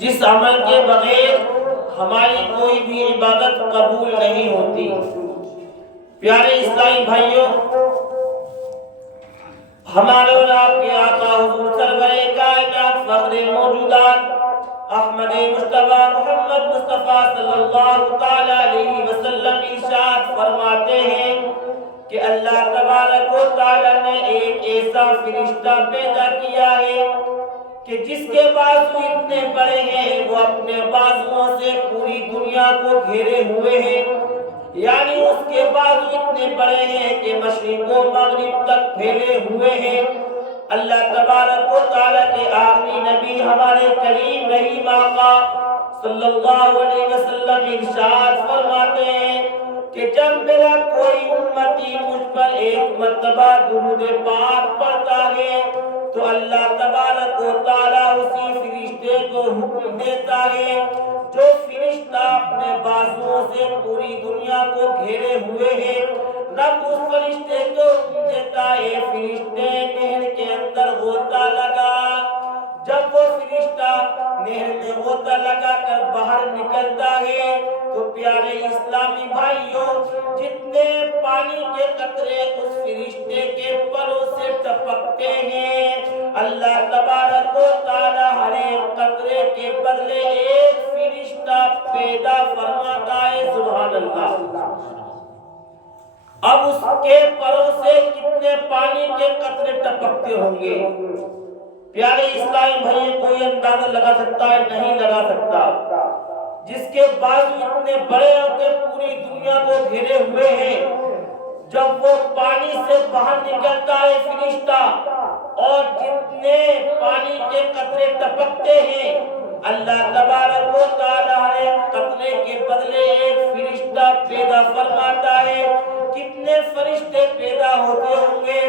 جس عمل کے بغیر ہماری کوئی بھی عبادت قبول نہیں ہوتی۔ پیارے اسلامی بھائیوں، ہمارے اور آپ کے آقا حضور سرور کائنات فخر موجودات احمد مصطفیٰ محمد مصطفیٰ صلی اللہ تعالی علیہ وسلم ارشاد فرماتے ہیں کہ اللہ تبارک و تعالی نے ایک ایسا فرشتہ پیدا کیا ہے کہ جس کے بازو اتنے بڑے ہیں وہ اپنے بازوؤں سے پوری دنیا کو گھیرے ہوئے ہیں، یعنی اس کے بازو اتنے بڑے ہیں کہ مشرق و مغرب تک پھیلے ہوئے ہیں۔ اللہ تبارک و تعالی کے آخری نبی ہمارے کریم رحیم آقا صلی اللہ علیہ وسلم ارشاد فرماتے ہیں کہ جب میرا کوئی امتی مجھ پر ایک مرتبہ درود پاک پڑھتا ہے تو اللہ تبارک و تعالی اسی فرشتے کو حکم دیتا ہے جو فرشتہ اپنے بازوؤں سے پوری دنیا کو گھیرے ہوئے ہیں، رب اس فرشتے کو حکم دیتا ہے فرشتے نہر کے اندر غوطہ لگا۔ جب وہ فرشتہ نہر میں غوطہ لگا کر باہر نکلتا ہے تو پیارے اسلامی بھائیوں، جتنے پانی کے قطرے اس فرشتے کے پروں سے ٹپکتے ہیں، اللہ تبارک و تعالی ہر ایک قطرے کے بدلے ایک فرشتہ پیدا فرماتا ہے۔ سبحان اللہ۔ اب اس کے پروں سے کتنے پانی کے قطرے ٹپکتے ہوں گے؟ پیارے اسلامی بھائی، کوئی اندازہ لگا سکتا ہے؟ نہیں لگا سکتا۔ جس کے بازو اتنے بڑے ہوں کہ پوری دنیا کو گھیرے ہوئے ہیں، جب وہ پانی سے باہر نکلتا ہے فرشتہ اور جتنے پانی کے قطرے ٹپکتے ہیں، اللہ تبارک و تعالی ہر ایک قطرے کے بدلے ایک فرشتہ پیدا فرماتا ہے۔ کتنے فرشتے پیدا ہوتے ہوں گے؟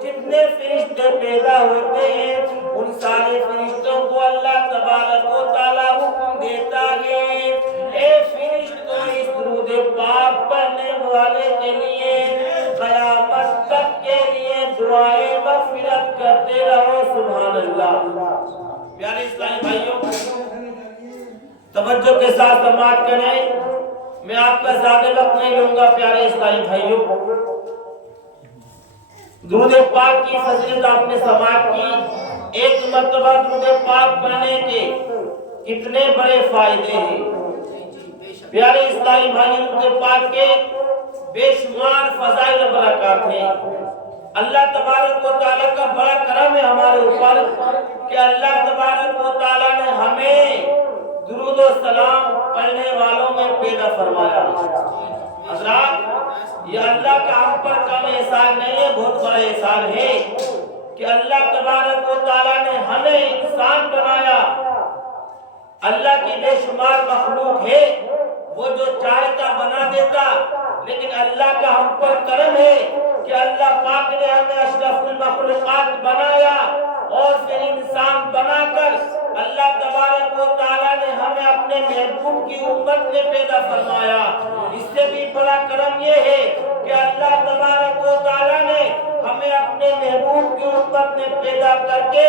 جتنے فرشتے پیدا ہوتے ہیں ان سارے فرشتوں کو اللہ تبارک و تعالی حکم دیتا ہے، اے فرشتوں اس درود پاک پڑھنے والے کے لیے قیامت تک کے لیے دعائیں مغفرت کرتے رہو۔ سبحان اللہ۔ پیارے اسلامی بھائیوں، توجہ کے ساتھ سماعت کریں، میں آپ کا زیادہ وقت نہیں لوں گا۔ پیارے اسلامی بھائیوں، درود پاک کی فضیلت آپ نے سماعت کی۔ ایک مرتبہ درود پاک پڑھنے کے کتنے بڑے فائدے ہیں۔ پیارے اسلامی بھائیوں، درود پاک کے بے شمار فضائل و برکات ہیں۔ اللہ تبارک و تعالیٰ کا بڑا کرم ہے ہمارے اوپر کہ اللہ تبارک و تعالیٰ نے ہمیں درود و سلام پڑھنے والوں میں پیدا فرمایا۔ حضرات، یہ اللہ کا ہم پر کم احسان نہیں ہے، بہت بڑا احسان ہے کہ اللہ تبارک و تعالیٰ نے ہمیں انسان بنایا۔ اللہ کی بے شمار مخلوق ہے، وہ جو چاہتا بنا دیتا، لیکن اللہ کا ہم پر کرم ہے کہ اللہ پاک نے ہمیں اشرف المخلوقات بنایا اور پھر انسان بنا کر اللہ تبارک و تعالیٰ نے ہمیں اپنے محبوب کی امت میں پیدا فرمایا۔ اس سے بھی بڑا کرم یہ ہے کہ اللہ تبارک و تعالیٰ نے ہمیں اپنے محبوب کی امت میں پیدا کر کے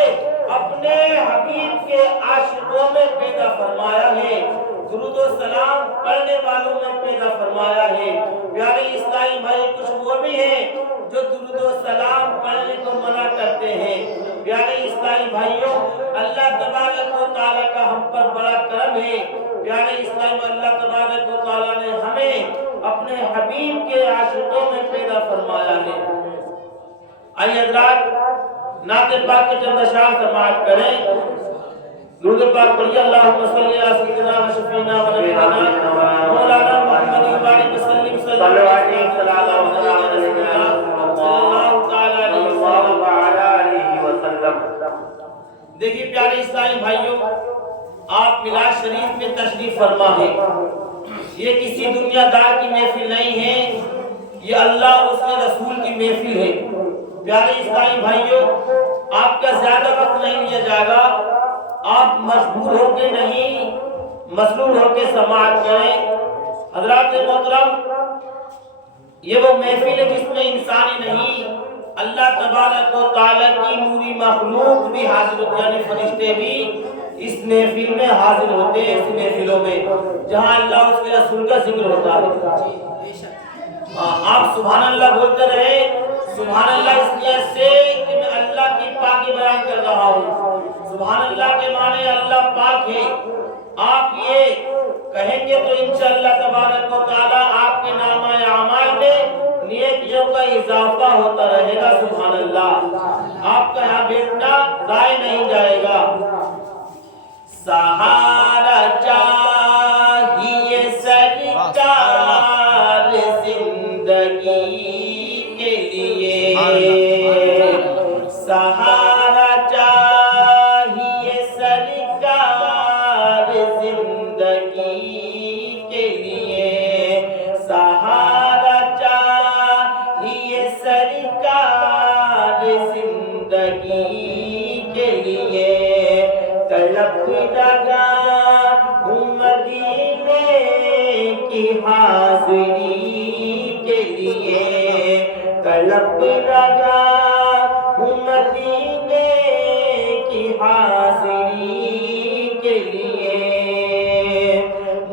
اپنے حبیب کے عاشقوں میں پیدا فرمایا ہے، درود و سلام پڑھنے والوں میں پیدا فرمایا ہے۔ پیارے اسلامی بھائی، کچھ وہ بھی ہیں جو درود و سلام پڑھنے کو منع کرتے ہیں۔ پیارے اسلامی بھائیوں، اللہ تبارک و تعالیٰ کا ہم پر بڑا کرم ہے۔ پیارے اسلام، اللہ تبارک و تعالیٰ نے ہمیں اپنے حبیب کے عاشقوں میں پیدا فرمایا ہے۔ آئیے حضرات، نعت پاک کے چند اشعار سماعت کریں۔ درود پاک پڑھیے۔ اللہم صلی علی سیدنا و شفیعنا و نبینا مولانا محمد وبارک وسلم صلی اللہ علیہ وسلم۔ دیکھیے پیارے اسلامی بھائیوں، آپ میلاد شریف میں تشریف فرما ہے۔ یہ کسی دنیا دار کی محفل نہیں ہے، یہ اللہ اور اس کے رسول کی محفل ہے۔ پیارے اسلامی بھائیوں، آپ کا زیادہ وقت نہیں لیا جائے گا، آپ مجبور ہو کے نہیں، مسرور ہو کے سماعت کریں۔ حضرات محترم، یہ وہ محفل ہے جس میں انسانی نہیں، اللہ تبارک و تعالیٰ کی نوری مخلوق بھی حاضر ہوتی، یعنی فرشتے بھی اس محفل میں حاضر ہوتے ہیں، اس محفلوں میں جہاں اللہ اس کے رسول کا ذکر ہوتا ہے۔ آپ سبحان اللہ بولتے رہے، سبحان اللہ اس لیے سے کہ میں اللہ کی پاکی بیان کر رہا ہوں۔ سبحان اللہ کے معنی اللہ پاک ہے۔ آپ یہ کہیں گے تو انشاءاللہ تبارک و تعالی آپ کے نامہ اعمال میں نیکیوں کا اضافہ ہوتا رہے گا۔ سبحان اللہ، آپ کا یہاں بیٹھنا ضائع نہیں جائے گا۔ سہارا چاہیے سرکار زندگی کے لیے، سہارا چاہیے سرکار زندگی کے لیے، سہارا چاہیے سرکار زندگی کے لیے، تڑپ لگا ہوں مدینے کی حاضری کے لیے، تڑپ لگا ہوں مدینے کی حاضری کے لیے،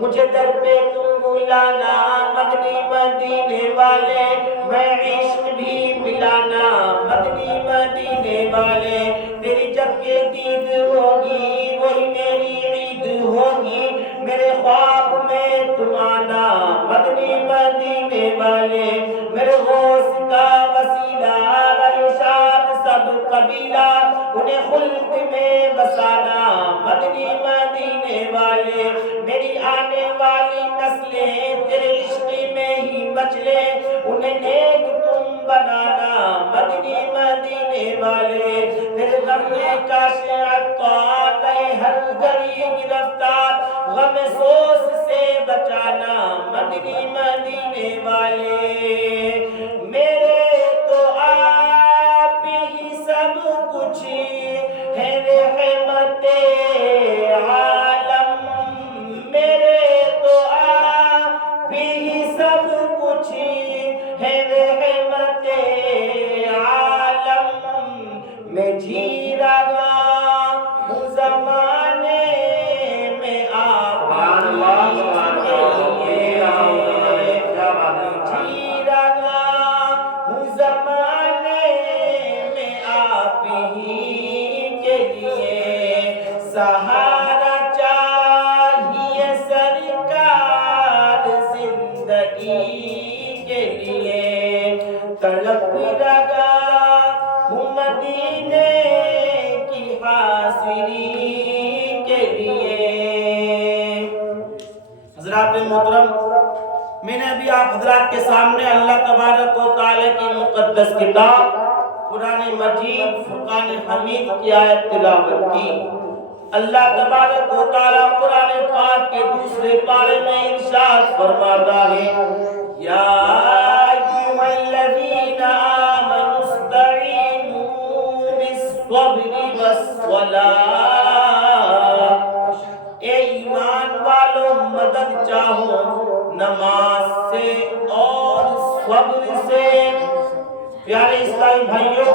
مجھے در پہ تم بلانا مدنی مدینے والے، میں عشق بھی پلانا مدنی مدینے والے، تیری جب کے دید ہوگی وہی میری عید ہوگی، میرے خواب میں تم آنا مدنی مدینے والے، میرے غوث کا وسیلہ ارشاد سب قبیلہ، انہیں خلد میں بسانا مدنی مدینے والے، میری آنے والی نسلیں تیرے عشق میں ہی مچلے، انہیں نیک تم بنانا مدنی مدینے والے، تیرے غم کا عطار رہے ہر گھڑی گرفتار، غم سوز سے بچانا مدنی مدینے والے، میرے تو آپ ہی سب کچھ ہے رحمت عالم، میرے تو آپ ہی سب کچھ ہے رحمت عالم، میں جی رہا ہوں زمانے میں آپ کے لیے، جی رہا ہوں زمانے میں آپ ہی کے لیے، سہارا چاہیے سرکار زندگی کے لیے، تڑپ لگا ہوں مدینے کی حاضری کے لیے۔ حضرات محترم، میں نے ابھی آپ حضرات کے سامنے اللہ تبارک و تعالی کی مقدس کتاب قرآن مجید فرقان حمید کی آیت تلاوت کی۔ اللہ تبارک و تعالی قرآن پاک کے دوسرے پارے میں ارشاد فرماتا ہے، یا ایھا الذین آمنوا استعینوا بالصبر والصلاۃ، اے ایمان والو مدد چاہو نماز سے اور صبر سے۔ پیارے اسلامی بھائیوں،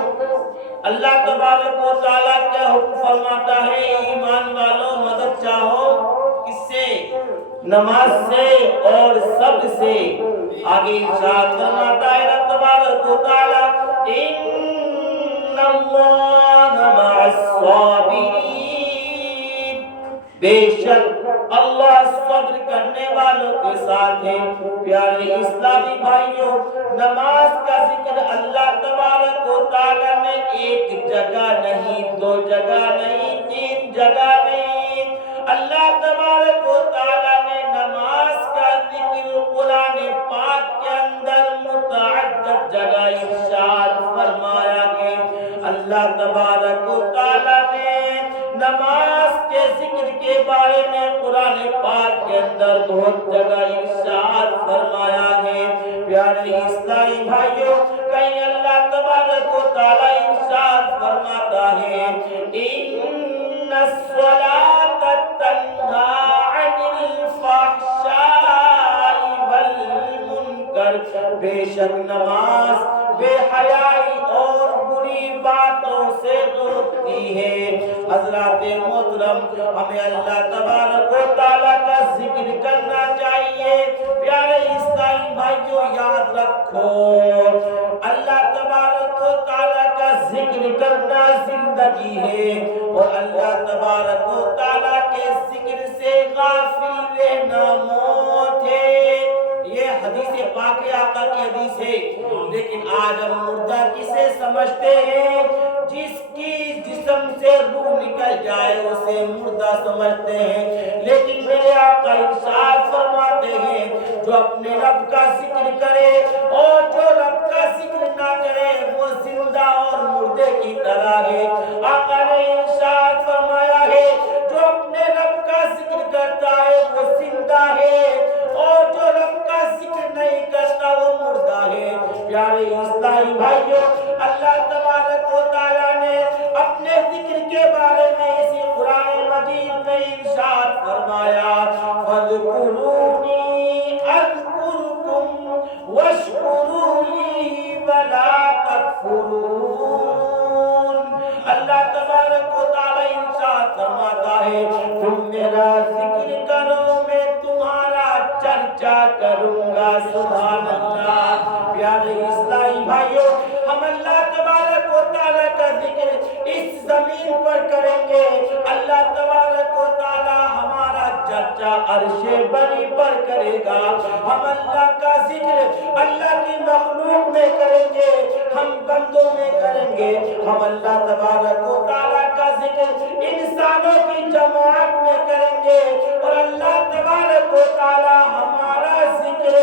اللہ تبارک و تعالیٰ کیا حکم فرماتا ہے، ایمان والو مدد چاہو کس سے؟ نماز سے اور صبر سے۔ آگے ارشاد فرماتا ہے رب تبارک و تعالیٰ، ان اللہ مع الصابرین، بے شک اللہ صبر کرنے والوں کے ساتھ ہے۔ پیارے اسلامی بھائیوں، نماز کا ذکر اللہ تبارک و تعالیٰ نے ایک جگہ نہیں، دو جگہ نہیں، تین جگہ نہیں، اللہ تبارک و تعالیٰ نے نماز کا ذکر قرآن پاک کے اندر متعدد جگہ ارشاد فرمایا ہے۔ اللہ تبارک و تعالیٰ نے نماز کے ذکر کے بارے میں قرآن پاک کے اندر بہت جگہ ارشاد فرمایا ہے۔ پیارے اسلامی بھائیوں، کہیں اللہ تبارک و تعالیٰ ارشاد فرماتا ہے، ان الصلاۃ تنہی عن الفحشاء والمنکر، بے شک نماز بے حیائی اور بری بات باتوں سے روکتی ہے۔ حضرات محترم، ہمیں اللہ تبارک و تعالیٰ کا ذکر کرنا چاہیے۔ پیارے اسلامی بھائیو یاد رکھو، اللہ تبارک و تعالیٰ کا ذکر کرنا زندگی ہے، اور اللہ تبارک و تعالیٰ کے ذکر سے غافل رہنا موت ہے۔ یہ حدیث پاک آقا کی حدیث ہے۔ لیکن آج ہم مردہ کسے سمجھتے ہیں؟ جس کی جسم سے روح نکل جائے اسے مردہ سمجھتے ہیں۔ لیکن میرے آقا ارشاد فرماتے ہیں، جو اپنے رب کا ذکر کرے اور جو رب کا ذکر نہ کرے وہ زندہ اور مردے کی طرح ہے۔ آقا نے ارشاد فرمایا ہے، جو اپنے رب کا ذکر کرتا ہے وہ زندہ ہے، اور جو رب کا ذکر نہیں کرتا وہ مردہ ہے۔ پیارے اسلامی بھائیوں، اللہ تبارک و تعالیٰ نے اپنے ذکر کے بارے میں اسی قرآن مجید میں ارشاد فرمایا، فَاذْكُرُونِي أَذْكُرْكُمْ وَاشْكُرُوا لِي وَلَا تَكْفُرُونَ۔ اللہ تبارک و تعالیٰ ارشاد فرماتا ہے، تم میرا ذکر کرو میں تمہارا چرچا کروں گا۔ سبحان اللہ۔ پیارے اسلامی بھائیوں، ہم اللہ تبارک و تعالیٰ کا ذکر اس زمین پر کریں گے، اللہ تبارک و تعالیٰ ہمارا چرچا عرش بری پر کرے گا۔ ہم اللہ کا ذکر اللہ کی مخلوق میں کریں گے، ہم بندوں میں کریں گے۔ ہم اللہ تبارک و تعالیٰ کا ذکر انسانوں کی جماعت میں کریں گے، اور اللہ تبارک و تعالیٰ ہمارا ذکر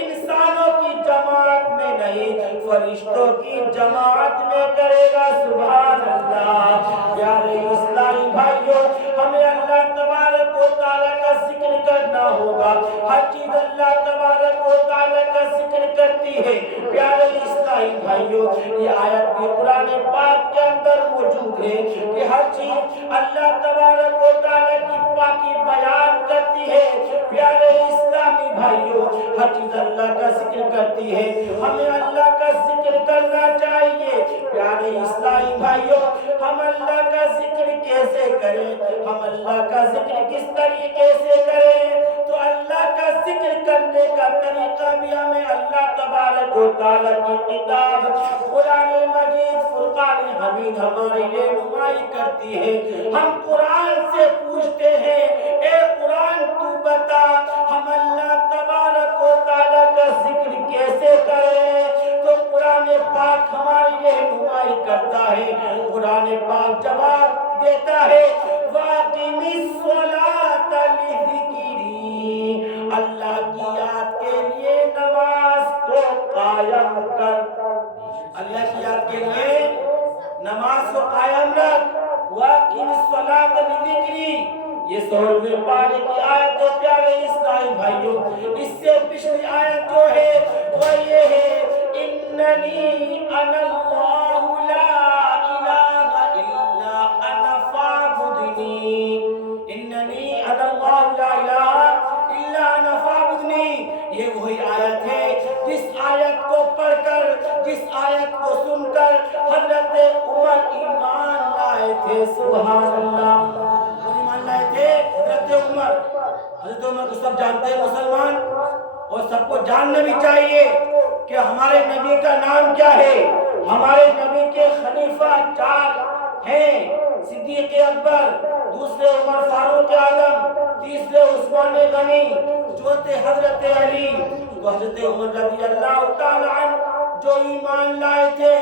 انسانوں کی جماعت میں نہیں فرشتوں کی جماعت میں کرے گا۔ سبحان اللہ۔ پیارے اسلامی بھائیوں، ہمیں اللہ تبارک و تعالیٰ کا ذکر کرنا ہوگا۔ ہر چیز اللہ تبارک و تعالیٰ کا ذکر کرتی ہے۔ پیارے اسلامی بھائیوں، یہ آیت بھی قرآن پاک کے اندر موجود ہے کہ ہر چیز اللہ تبارک و تعالیٰ کی پاکی بیان کرتی ہے۔ پیارے اسلامی بھائیوں، ہر چیز اللہ کا ذکر کرتی ہے، ہمیں اللہ کا ذکر کرنا چاہیے۔ پیارے اسلامی بھائیوں، ہم اللہ کا ذکر کیسے کریں؟ ہم اللہ کا ذکر کس طریقے سے کریں؟ تو اللہ کا ذکر کرنے کا طریقہ بھی ہمیں اللہ تبارک و تعالیٰ کی کتاب قرآن مجید فرقان حمید ہماری رہنمائی کرتی ہے۔ ہم قرآن سے پوچھتے ہیں، اے قرآن تو بتا ہم اللہ تبارک و تعالیٰ کا ذکر کیسے کریں؟ تو قرآن پاک ہماری رہنمائی کرتا ہے۔ قرآن پاک جواب دیتا ہے، وَأَقِمِ الصَّلَاةَ لِذِكْرِي، اللہ کی یاد کے لیے نماز کو قائم کر۔ اللہ کی یاد کے لیے نماز کو قائم رکھ۔ وَأَقِمِ الصَّلَاةَ لِذِكْرِي، یہ 16ویں پارے کی آیت ہے۔ پیارے اسلامی بھائیوں، اس سے پچھلی آیت جو ہے وہ یہ ہے، اننی انا اللہ لا الہ الا انا فاعبدنی، اننی انا اللہ لا الہ الا انا فاعبدنی۔ یہ وہی آیت ہے جس آیت کو پڑھ کر، جس آیت کو سن کر حضرت عمر ایمان لائے تھے۔ سبحان اللہ۔ لائے تھے حضرت عمر۔ حضرت عمر کو سب جانتے ہیں مسلمان، اور سب کو جاننا بھی چاہیے کہ ہمارے نبی کا نام کیا ہے۔ ہمارے نبی کے خلیفہ 4 ہیں، صدیق اکبر، دوسرے عمر فاروق اعظم، تیسرے عثمان غنی، چوتھے حضرت علی۔ تو حضرت عمر رضی اللہ تعالی عنہ جو ایمان لائے تھے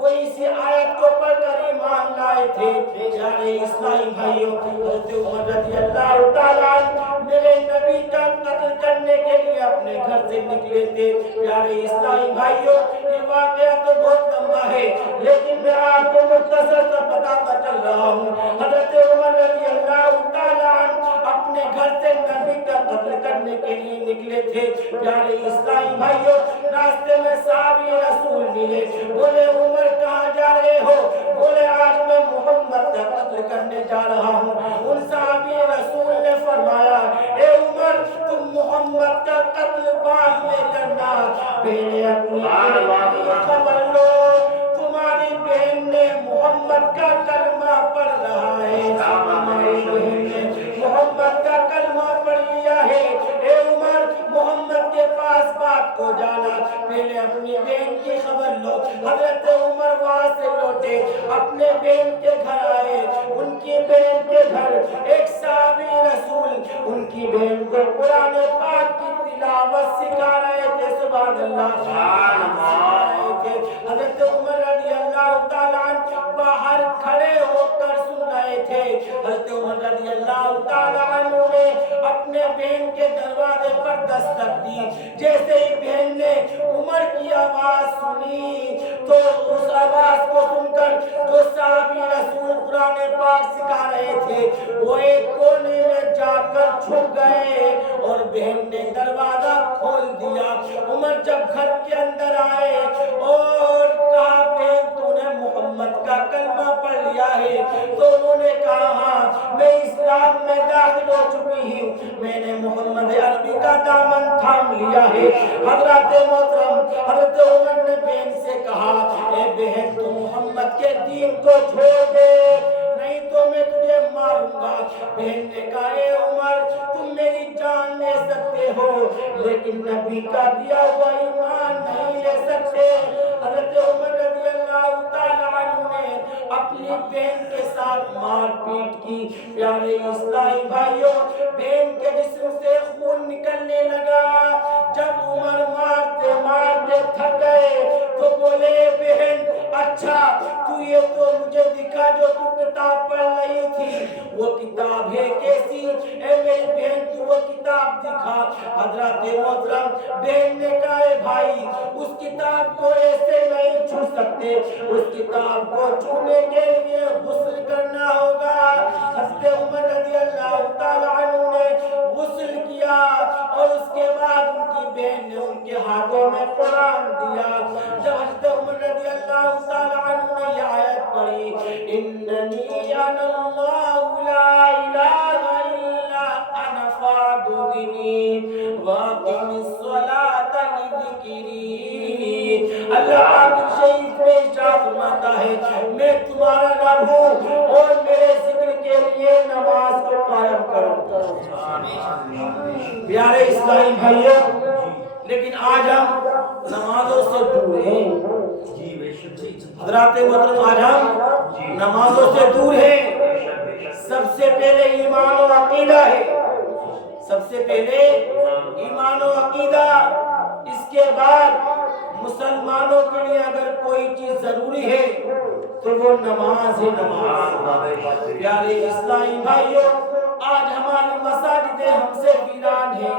وہ اسی آیت کو پڑھ کر ایمان لائے تھے۔ پیارے اسلامی بھائیوں، حضرت عمر رضی اللہ تعالی عنہ میرے نبی کا قتل کرنے کے لیے اپنے گھر سے نکلے تھے۔ پیارے اسلامی بھائیوں، یہ واقعہ تو بہت لمبا ہے، لیکن میں آپ کو مختصر سا بتاتا چل رہا ہوں۔ حضرت عمر رضی اللہ تعالی عنہ اپنے گھر سے نبی کا قتل کرنے کے لیے نکلے تھے۔ پیارے اسلامی بھائیوں، راستے میں صحابی رسول ملے، بولے عمر کہاں جا رہے ہو؟ بولے آج میں محمد کا قتل کرنے جا رہا ہوں۔ ان صحابی رسول نے فرمایا، اے عمر تم محمد کا قتل بعد میں کرنا، پہلے اپنی خبر لو، تمہاری بہن نے محمد محمد کا کلمہ پڑھ رہا ہے، ہماری بہن نے محمد کا کلمہ پڑھ لیا ہے۔ اے عمر، محمد کے پاس بات کو جانا، پہلے اپنی بہن کی خبر لو۔ حضرت عمر وہاں سے لوٹے، اپنے بہن کے گھر آئے، ان کی بہن کے گھر ایک صحابی رسول ان کی بہن کو قرآن پاک کی تلاوت سکھا رہے تھے، سبحان اللہ، سکھا رہے تھے۔ حضرت عمر رضی اللہ تعالیٰ عنہ باہر کھڑے ہو کر سن رہے تھے۔ حضرت عمر رضی اللہ تعالیٰ عنہ نے اپنے بہن کے دروازے پر دستک دی۔ جیسے ہی بہن نے عمر کی آواز سنی تو اس آواز کو سن کر جو صحابی رسول قرآن پاک سکھا رہے تھے وہ ایک کونے میں جا کر چھپ گئے اور بہن نے دروازہ کھول دیا۔ عمر جب گھر کے اندر آئے اور کہا بہن تو نے محمد کا کلمہ پڑھ لیا ہے؟ تو انہوں نے کہا ہاں میں اسلام میں داخل ہو چکی ہوں، میں نے محمد عربی کا دامن تھام لیا ہے۔ حضرت محترم حضرت عمر نے بہن سے کہا اے بہن تو محمد کے دین کو چھوڑ دے نہیں تو میں تجھے ماروں گا۔ بہن نے کہا اے عمر تم میری جان لے سکتے ہو لیکن نبی کا دیا ہوا ایمان نہیں لے سکتے۔ حضرت عمر رضی اللہ تعالیٰ عنہ نے اپنی بہن کے ساتھ مار پیٹ کی۔ پیارے اسلامی بھائیوں، بہن کے جسم سے خون نکلنے لگا۔ جب عمر مارتے مارتے تھک گئے تو بولے بہن اچھا تو یہ تو مجھے دکھا جو تو کتاب پڑھ رہی تھی وہ کتاب ہے کیسی؟ اے میری بہن تو وہ کتاب دکھا۔ حضرت محترم بہن نے کہا اے بھائی اس کتاب کو ایسے نہیں چھو سکتے، اس کتاب کو چھونے کے لیے غسل کرنا ہوگا۔ حضرت عمر رضی اللہ تعالیٰ عنہ نے غسل کیا اور اس کے بعد ان کی بہن نے ان کے ہاتھوں میں قرآن دیا۔ جب حضرت عمر رضی اللہ تعالیٰ عنہ نے یہ آیت پڑھی اننی انا اللہ لا الہ الا انا فاعبدنی واقم الصلاۃ لذکری، اللہ پاک شہید میں ارشاد فرماتا ہے میں تمہارا رب ہوں اور میرے ذکر کے لیے نماز کو قائم کرو۔ پیارے اسلامی بھائیوں، لیکن آج ہم نمازوں سے دور ہیں۔ حضرات محترم آج ہم نمازوں سے دور ہیں۔ سب سے پہلے ایمان و عقیدہ ہے، سب سے پہلے ایمان و عقیدہ، اس کے بعد مسلمانوں کے لیے اگر کوئی چیز ضروری ہے تو وہ نماز ہے، نماز۔ پیارے اسلامی بھائیوں، آج ہماری مساجدیں ہم سے ویران ہیں،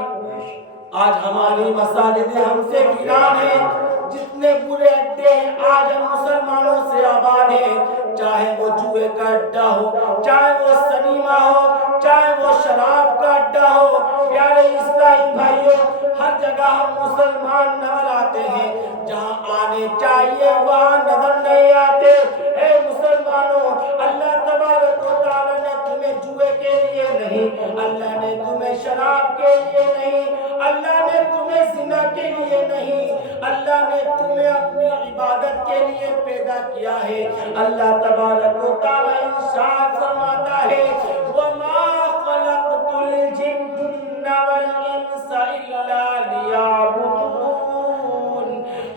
آج ہماری مساجدیں ہم سے ویران ہیں۔ جتنے برے اڈے ہیں آج ہم مسلمانوں سے آباد ہیں، چاہے وہ جوئے کا اڈا ہو، چاہے وہ سنیما ہو، چاہے وہ شراب کا اڈا ہو۔ پیارے اسلامی بھائیوں، ہر جگہ ہم مسلمان نظر آتے ہیں، جہاں آنے چاہیے وہاں نظر نہیں آتے۔ اے مسلمانوں، اللہ تبارک و تعالیٰ نے تمہیں جوئے کے لیے نہیں، اللہ نے تمہیں شراب کے لیے نہیں، اللہ نے تمہیں زنا کے لیے نہیں، اللہ نے تمہیں اپنی عبادت کے لیے پیدا کیا ہے۔ اللہ تبارک و تعالیٰ ارشاد فرماتا ہے وَمَا خَلَقْتُ الْجِنَّ وَالْإِنسَ إِلَّا لِيَعْبُدُونِ،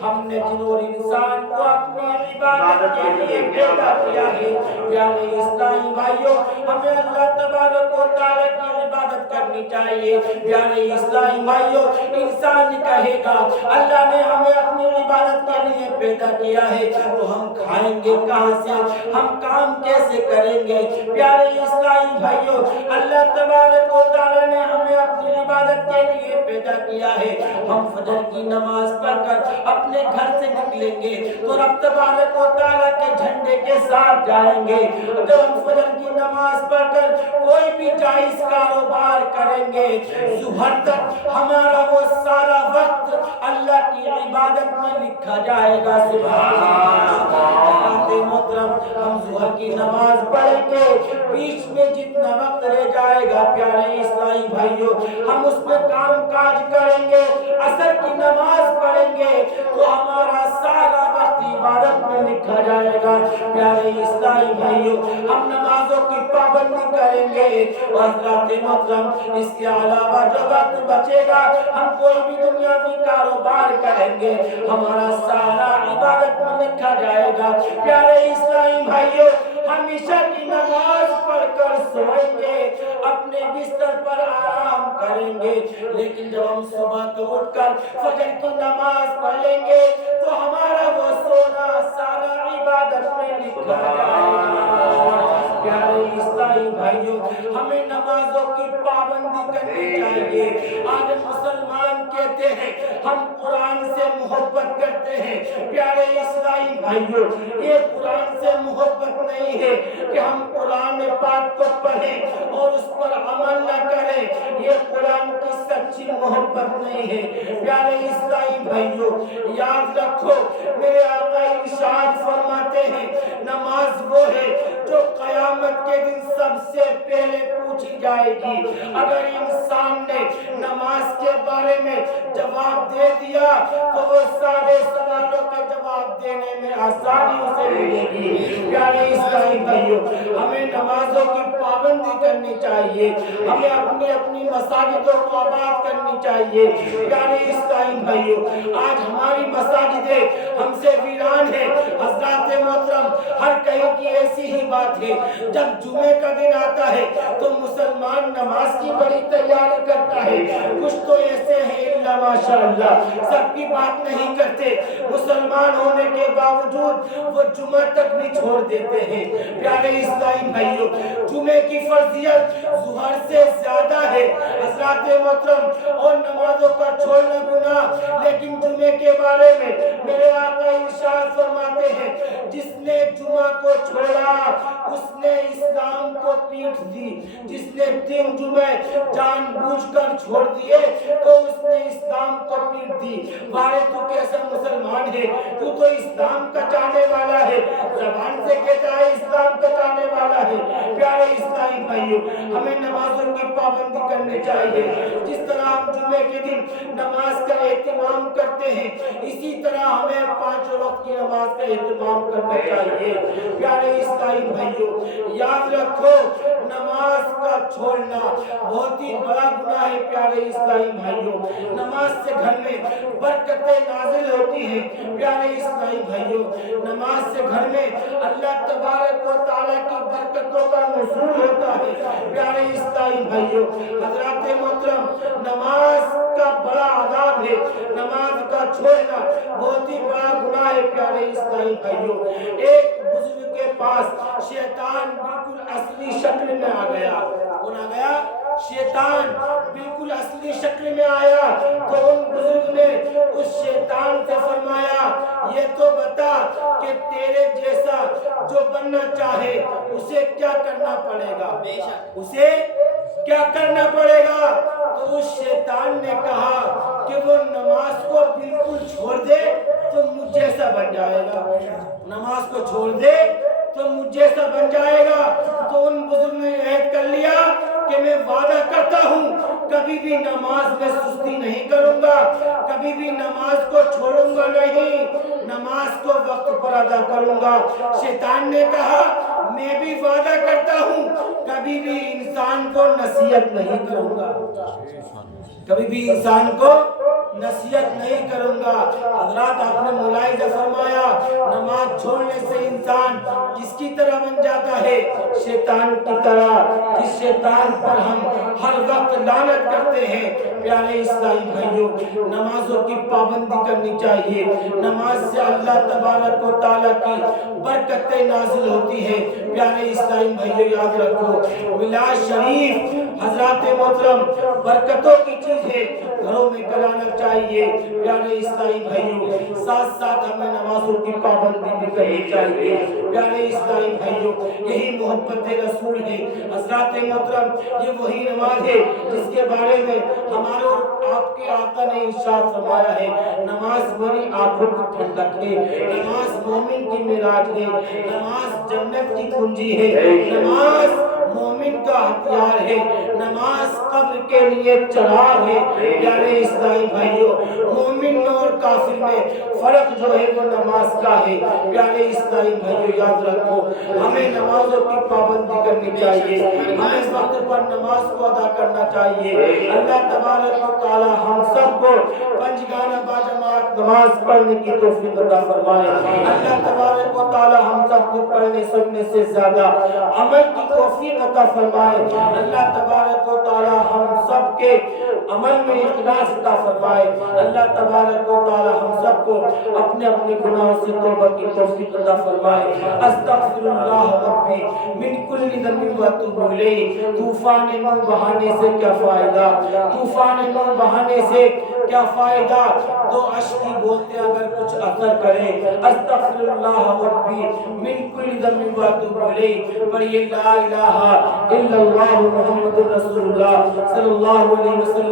ہم نے جن اور انسان کو اپنی عبادت کے لیے پیدا کیا ہے۔ پیارے اسلامی بھائیوں، ہمیں اللہ تبارک و تعالیٰ کی عبادت کرنی چاہیے۔ پیارے اسلامی بھائیوں، انسان کہے گا اللہ نے ہمیں اپنی عبادت کے لیے پیدا کیا ہے تو ہم کھائیں گے کہاں سے، ہم کام کیسے کریں گے؟ پیارے اسلامی بھائیوں، اللہ تبارک و تعالیٰ نے ہمیں اپنی عبادت کے لیے پیدا کیا ہے، ہم فجر کی نماز پڑھ کر اپنے گھر سے نکلیں گے تو رب تبارک و تعالیٰ کے جھنڈے کے ساتھ جائیں گے۔ جب ہم فجر کی نماز پڑھ کر کوئی بھی جائز کاروبار کریں کریں گے ظہر تک ہمارا وہ سارا وقت اللہ کی عبادت میں لکھا جائے گا سبحان اللہ محترم ہم ظہر کی نماز پڑھیں گے بیچ میں جتنا وقت رہ جائے گا پیارے اسلامی بھائیوں ہم اس میں کام کاج کریں گے عصر کی نماز پڑھیں گے تو ہمارا سارا وقت عبادت میں لکھا جائے گا پیارے اسلامی بھائیوں ہم نمازوں کی پابندی کریں گے حضرات محترم اس کے علاوہ جو وقت بچے گا ہم کوئی بھی دنیاوی کاروبار کریں گے ہمارا سارا عبادت میں لکھا جائے گا پیارے اسلامی بھائیوں ہمیشہ کی نماز پڑھ کر سوئیں گے اپنے بستر پر آرام کریں گے لیکن جب ہم صبح کو اٹھ کر فجر کی نماز پڑھ لیں گے تو ہمارا وہ سونا سارا عبادت میں لکھا جائے گا پیارے اسلامی بھائیوں ہمیں نمازوں کی پابندی کرنی چاہیے آج مسلمان کہتے ہیں ہم قرآن سے محبت کرتے ہیں پیارے اسلامی بھائیوں یہ قرآن سے محبت نہیں ہے کہ ہم قرآن پاک کو پڑھیں اور اس پر عمل نہ کریں یہ قرآن کی سچی محبت نہیں ہے پیارے اسلامی بھائیوں یاد رکھو میرے آقا ارشاد فرماتے ہیں نماز وہ ہے جو قیامت کے دن سب سے پہلے پوچھی جائے گی اگر انسان نے نماز کے بارے میں جواب دے دیا تو وہ سارے سوالوں کے جواب دینے میں آسانی اسے ملے گی پیارے اسلامی بھائیوں ہمیں نمازوں کی پابندی کرنی چاہیے ہمیں اپنی اپنی مساجدوں کو آباد کرنی چاہیے پیارے اسلامی بھائیوں آج ہماری مساجدیں ہم سے ویران ہیں حضرات محترم ہر کہیں کی ایسی ہی بات ہے جب جمعے کا دن آتا ہے تو مسلمان نماز کی بڑی تیاری کرتا ہے کچھ تو ایسے ہیں اللہ ماشاءاللہ سب کی بات نہیں کرتے مسلمان ہونے کے باوجود وہ جمعہ تک بھی چھوڑ دیتے ہیں پیارے اسلامی بھائیوں جمعے کی فرضیت ظہر سے زیادہ ہے حضرات محترم اور نمازوں کا چھوڑنا گناہ لیکن جمعے کے بارے میں میرے آقا ارشاد فرماتے ہیں جس نے جمعہ کو چھوڑا اس نے اسلام کو پیٹھ دی جس نے 3 جمعے جان بوجھ کر چھوڑ دیے تو اس نے اسلام کو پیٹھ دی بارے تو کیسا مسلمان ہے تو اسلام کا چاہنے والا ہے زبان سے کہتا ہے اسلام کا چاہنے والا ہے پیارے اسلامی بھائیوں ہمیں نمازوں کی پابندی کرنی چاہیے جس طرح ہم جمعے کے دن نماز کا اہتمام کرتے ہیں اسی طرح ہمیں 5 وقت کی نماز کا اہتمام کرنا چاہیے پیارے اسلامی بھائیوں یاد رکھو نماز کا چھوڑنا بہت ہی بڑا گناہ ہے پیارے اسلامی بھائیوں نماز سے گھر میں برکتیں نازل ہوتی ہیں پیارے اسلامی بھائیوں نماز سے گھر میں اللہ تبارک و تعالیٰ کی برکتوں کا نزول ہوتا ہے پیارے اسلامی بھائیوں حضرات محترم نماز کا بڑا عذاب ہے نماز کا چھوڑنا بہت ہی بڑا گناہ ہے پیارے اسلامی بھائیوں ایک بزرگ کے پاس شیطان بالکل اصلی شکل میں آ گیا کون آ گیا شیطان بالکل اصلی شکل میں آیا تو ان بزرگ نے اس شیطان سے فرمایا یہ تو بتا کہ تیرے جیسا جو بننا چاہے اسے کیا کرنا پڑے گا اسے کیا کرنا پڑے گا تو اس شیطان نے کہا کہ وہ نماز کو بالکل چھوڑ دے تو مجھ جیسا بن جائے گا نماز کو چھوڑ دے تو مجھ جیسا بن جائے گا تو ان بزرگ نے عہد کر لیا کہ میں وعدہ کرتا ہوں کبھی بھی نماز میں سستی نہیں کروں گا کبھی بھی نماز کو چھوڑوں گا نہیں نماز کو وقت پر ادا کروں گا شیطان نے کہا میں بھی وعدہ کرتا ہوں کبھی بھی انسان کو نصیحت نہیں کروں گا کبھی بھی انسان کو نصیحت نہیں کروں گا حضرات آپ نے ملاحظہ فرمایا نماز چھوڑنے سے انسان کس کی طرح بن جاتا ہے شیطان کی طرح جس شیطان پر ہم ہر وقت لعنت کرتے ہیں پیارے اسلامی بھائیوں نمازوں کی پابندی کرنی چاہیے نماز سے اللہ تبارک و تعالیٰ کی برکتیں نازل ہوتی ہیں پیارے اسلامی بھائیوں یاد رکھو میلاد شریف حضرات محترم برکتوں کی چیز ہے گھروں میں کرانا چاہیے پیارے اسلامی بھائیوں ساتھ ساتھ ہمیں نمازوں کی پابندی بھی کرنی چاہیے پیارے اسلامی بھائیوں یہی محبت رسول ہے حضرات محترم یہ وہی نماز نماز ہے جس کے بارے میں ہمارے اور آپ کے آقا نے ارشاد فرمایا ہے نماز میری آنکھوں کی ٹھنڈک ہے، نماز مومن کی معراج ہے، نماز جنت کی کنجی ہے، نماز مومن کا ہتھیار ہے، نماز قبر کے لیے چراغ ہے۔ پیارے اسلامی بھائیوں، مومن اور کافر میں فرق جو ہے وہ نماز کا ہے۔ پیارے اسلامی بھائیوں یاد رکھو ہمیں نمازوں کی پابندی کرنی چاہیے، ہمیں وقت پر نماز کو ادا کرنا چاہیے۔ اللہ تبارک و تعالی ہم سب کو پنجگانہ باجماعت نماز پڑھنے کی توفیق عطا فرمائے۔ اللہ تبارک و تعالی ہم سب کو پڑھنے سننے سے زیادہ عمل کی توفیق عطا فرمائے۔ اللہ تبارک و تعالی ہم سب کے عمل میں اخلاص عطا فرمائے۔ اللہ تبارک و تعالی ہم سب کو اپنے اپنے گناہوں سے توبہ کی توفیق عطا فرمائے۔ استغفر اللہ ربی من کل ذنب و اتوب الیہ۔ طوفان نور بہانے سے کیا فائدہ، طوفان نور بہانے سے کیا فائدہ، تو اشکی بولتے اگر کچھ اثر کرے۔ استغفر اللہ ربی من کل ذنب و اتوب الیہ۔ پڑھیے لا الہ الا اللہ محمد رسول اللہ صلی اللہ علیہ وسلم۔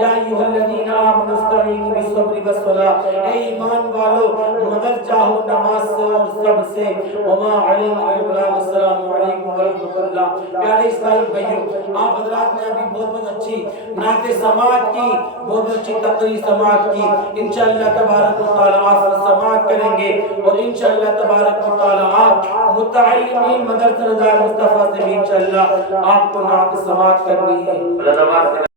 یا ایھا الذین آمنوا استعینوا بالصبر والصلاۃ۔ اے ایمان والو مدد چاہو نماز سے اور صبر سے۔ وما علینا الا السلام علیکم ورحمۃ اللہ۔ پیارے اسلامی بھائیوں، آپ حضرات نے ابھی بہت اچھی نعت سماعت کی، بہت اچھی تقریر سماعت کی۔ انشاءاللہ تبارک و تعالی آپ سماعت کریں گے اور انشاءاللہ تبارک و تعالی آپ متعلمین مدرسہ رضا مصطفیٰ سے بھی انشاءاللہ آپ کو نعت سماعت کرنی ہے۔